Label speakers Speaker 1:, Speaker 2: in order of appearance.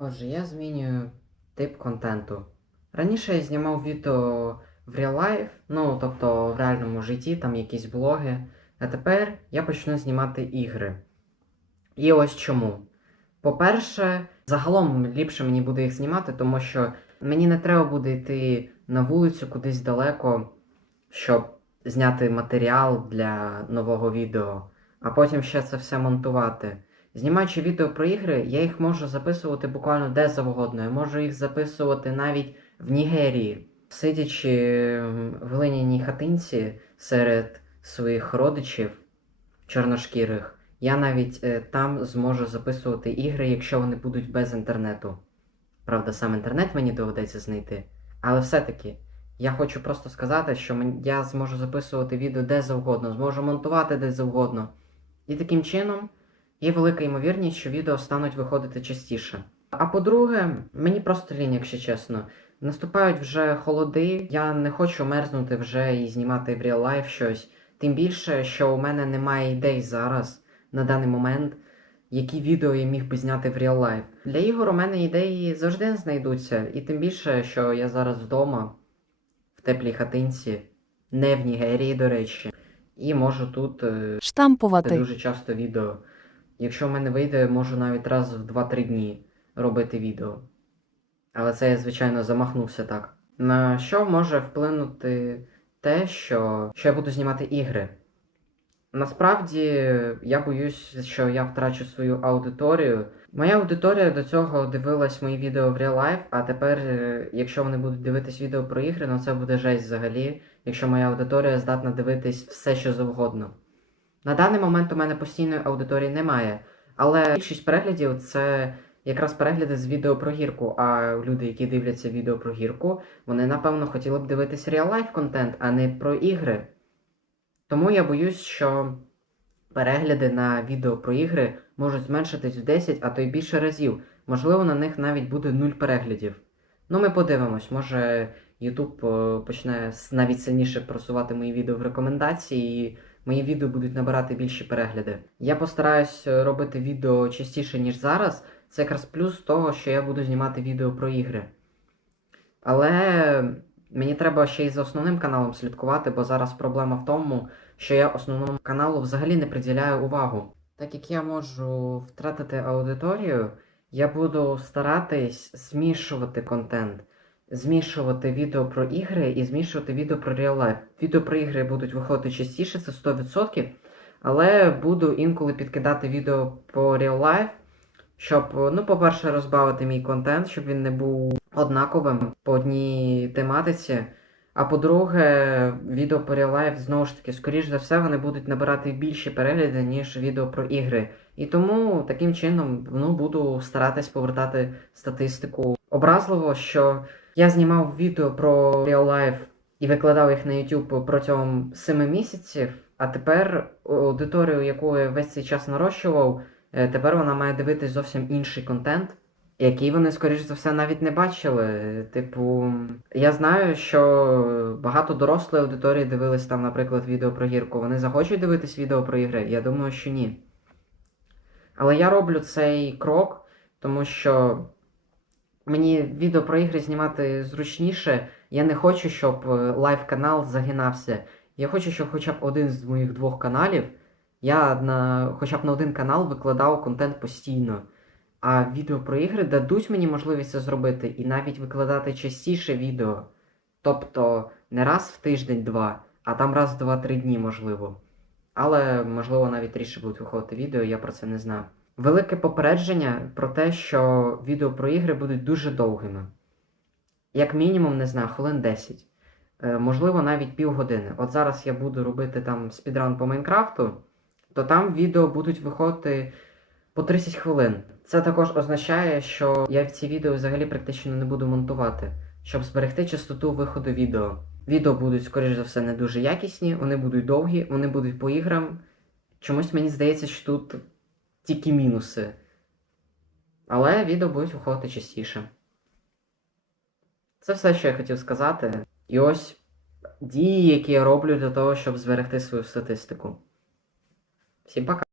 Speaker 1: Отже, я змінюю тип контенту. Раніше я знімав відео в life, ну тобто в реальному житті, там якісь блоги. А тепер я почну знімати ігри. І ось чому. По-перше, загалом ліпше мені буде їх знімати, тому що мені не треба буде йти на вулицю кудись далеко, щоб зняти матеріал для нового відео, а потім ще це все монтувати. Знімаючи відео про ігри, я їх можу записувати буквально де завгодно. Я можу їх записувати навіть в Нігерії, сидячи в глиняній хатинці серед своїх родичів чорношкірих. Я навіть е, там зможу записувати ігри, якщо вони будуть без інтернету. Правда, сам інтернет мені доведеться знайти. Але все-таки я хочу просто сказати, що я зможу записувати відео де завгодно, зможу монтувати де завгодно. І таким чином є велика ймовірність, що відео стануть виходити частіше. А по-друге, мені просто лінь, якщо чесно. Наступають вже холоди, я не хочу мерзнути вже і знімати в реал лайф щось. Тим більше, що у мене немає ідей зараз на даний момент, які відео я міг би зняти в реал лайф. Для ігор у мене ідеї завжди знайдуться, і тим більше, що я зараз вдома, в теплій хатинці, не в Нігерії, до речі, і можу тут е,
Speaker 2: штампувати,
Speaker 1: дуже часто відео. Якщо в мене вийде, можу навіть раз в 2-3 дні робити відео. Але це я, звичайно, замахнувся так. На що може вплинути те, що, що я буду знімати ігри? Насправді, я боюсь, що я втрачу свою аудиторію. Моя аудиторія до цього дивилась мої відео в life, а тепер, е, якщо вони будуть дивитись відео про ігри, ну це буде жесть взагалі, якщо моя аудиторія здатна дивитись все, що завгодно. На даний момент у мене постійної аудиторії немає, але більшість переглядів це якраз перегляди з відео про гірку. А люди, які дивляться відео про гірку, вони напевно хотіли б дивитись реал-лайф контент, а не про ігри. Тому я боюсь, що перегляди на відео про ігри можуть зменшитись в 10, а то й більше разів. Можливо, на них навіть буде 0 переглядів. Ну, ми подивимось, може YouTube е, почне навіть сильніше просувати мої відео в рекомендації, і мої відео будуть набирати більші перегляди. Я постараюсь е, робити відео частіше, ніж зараз. Це якраз плюс того, що я буду знімати відео про ігри. Але мені треба ще й за основним каналом слідкувати, бо зараз проблема в тому, що я основному каналу взагалі не приділяю увагу. Так як я можу втратити аудиторію, я буду старатись змішувати контент, змішувати відео про ігри і змішувати відео про реал лайф. Відео про ігри будуть виходити частіше, це 100%, але буду інколи підкидати відео по реал лайф, щоб, ну, по-перше, розбавити мій контент, щоб він не був однаковим по одній тематиці. А по-друге, відео Real Life, знову ж таки, скоріш за все, вони будуть набирати більші перегляди, ніж відео про ігри. І тому таким чином ну, буду старатись повертати статистику. Образливо, що я знімав відео про Life і викладав їх на YouTube протягом 7 місяців, а тепер аудиторію, яку я весь цей час нарощував, е, тепер вона має дивитись зовсім інший контент який вони, скоріш за все, навіть не бачили. Типу, я знаю, що багато дорослої аудиторії дивились там, наприклад, відео про гірку. Вони захочуть дивитись відео про ігри? Я думаю, що ні. Але я роблю цей крок, тому що мені відео про ігри знімати зручніше. Я не хочу, щоб лайв-канал загинався. Я хочу, щоб хоча б один з моїх двох каналів, я на хоча б на один канал викладав контент постійно. А відео про ігри дадуть мені можливість це зробити і навіть викладати частіше відео. Тобто не раз в тиждень-два, а там раз в два-три дні, можливо. Але, можливо, навіть рідше будуть виходити відео, я про це не знаю. Велике попередження про те, що відео про ігри будуть дуже довгими. Як мінімум, не знаю, хвилин 10. Е, можливо, навіть півгодини. От зараз я буду робити там спідран по Майнкрафту, то там відео будуть виходити по 30 хвилин. Це також означає, що я ці відео взагалі практично не буду монтувати, щоб зберегти частоту виходу відео. Відео будуть, скоріш за все, не дуже якісні, вони будуть довгі, вони будуть по іграм. Чомусь мені здається, що тут тільки мінуси. Але відео будуть виходити частіше. Це все, що я хотів сказати. І ось дії, які я роблю для того, щоб зберегти свою статистику. Всім пока!